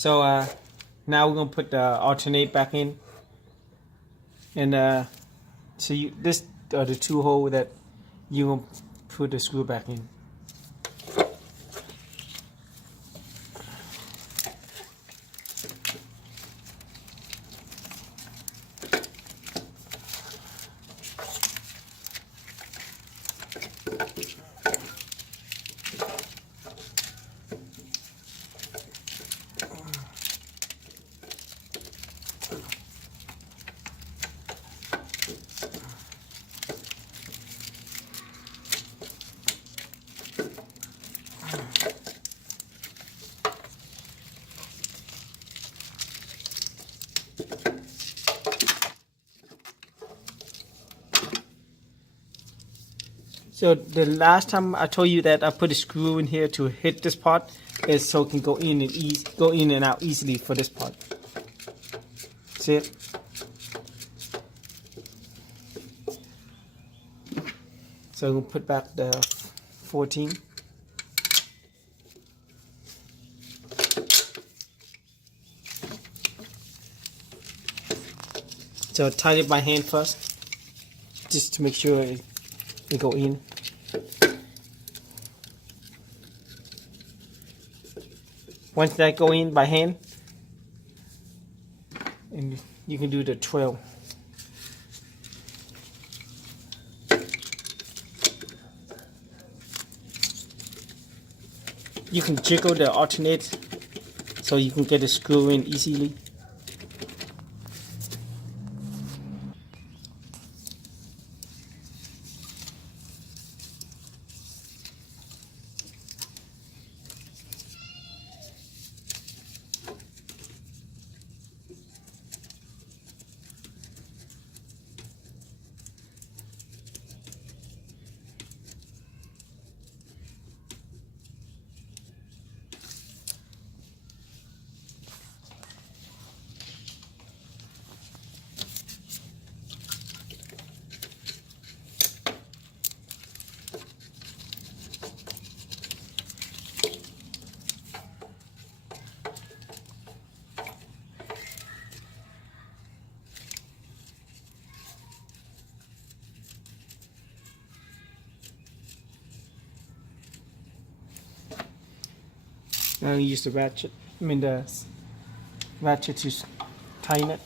So now we're gonna put the alternate back in, and so this are the two holes that you gonna put the screw back in. So the last time I told you that I put a screw in here to hit this part is so it can go in and out easily for this part. See it? So we'll put back the 14. So tie it by hand first, just to make sure it go in. Once that go in by hand, and you can do the 12. You can jiggle the alternate so you can get the screw in easily. Now you use the ratchet, the ratchet to tighten it.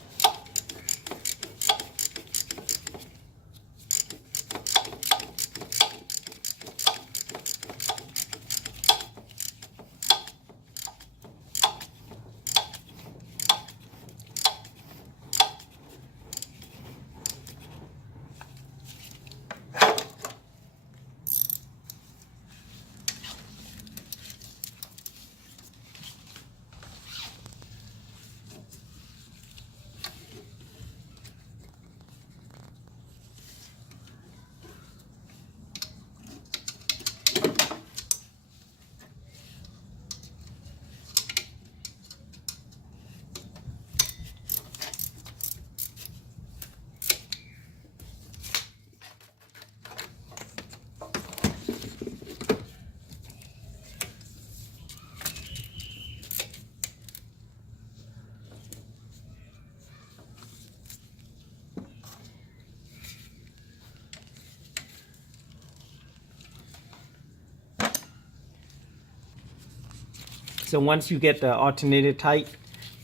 So once you get the alternator tight,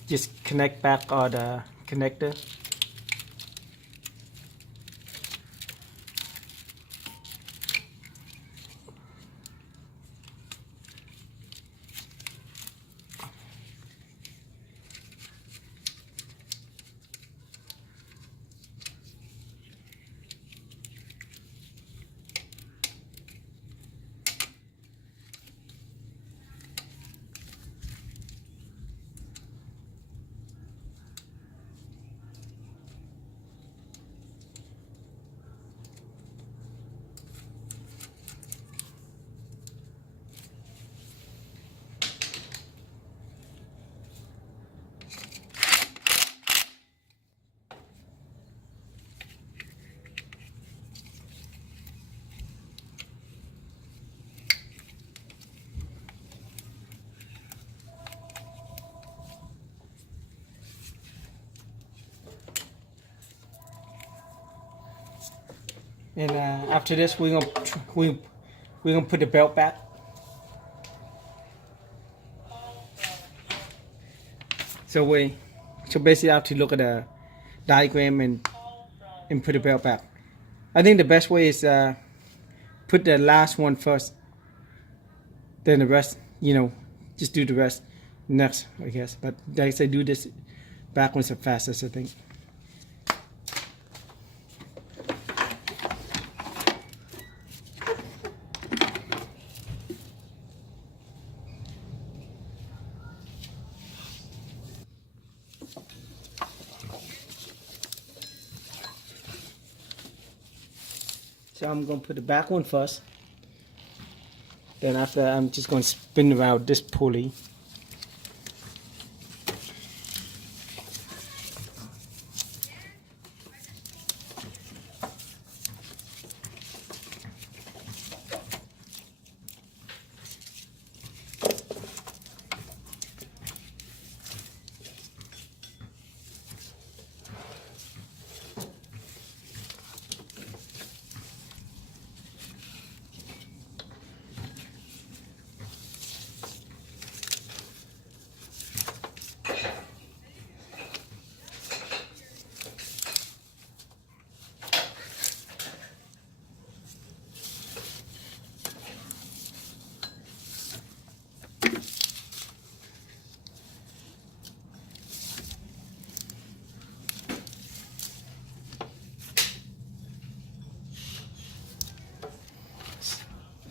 just connect back the connector. And after this, we're gonna put the belt back. So basically, I have to look at the diagram and put the belt back. I think the best way is put the last one first, then the rest, just do the rest next, I guess. But like I said, do this backwards the fastest, I think. So I'm going to put the back one first. Then after, I'm just going to spin around this pulley.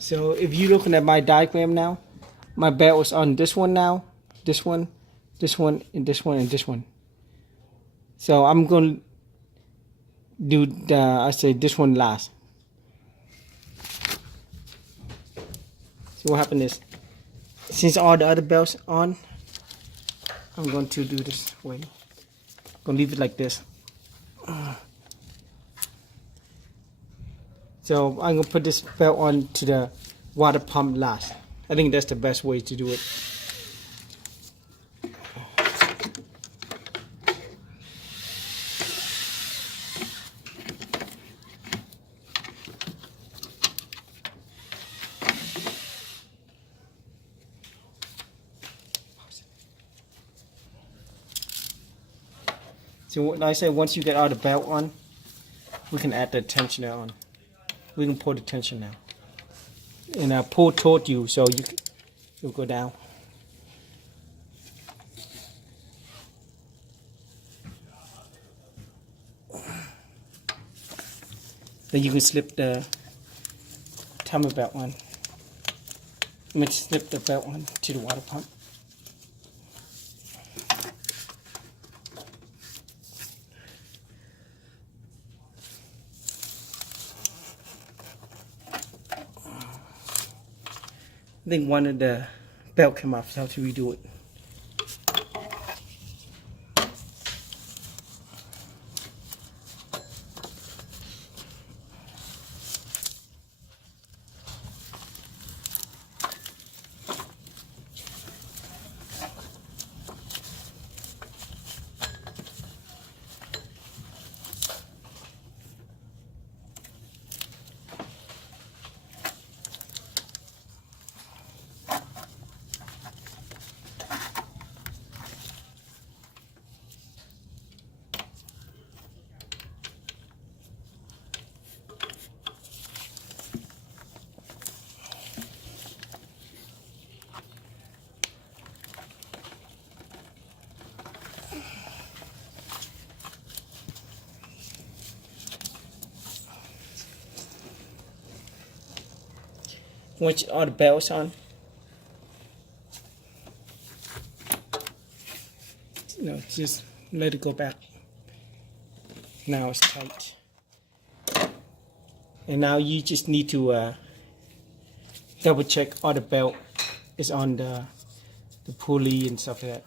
So if you're looking at my diagram now, my belt is on this one now, this one, this one, and this one, and this one. So I'm going to do this one last. So what happened is, since all the other belts on, I'm going to do this way. I'm going to leave it like this. So I'm going to put this belt on to the water pump last. I think that's the best way to do it. So like I said, once you get all the belt on, we can add the tensioner on. We can pull the tension now. And I pull toward you so you'll go down. Then you can slip the timber belt on. Slip the belt on to the water pump. I think one of the belt came off, so I have to redo it. Once all the belts on, just let it go back. Now it's tight. And now you just need to double check all the belt is on the pulley and stuff like that.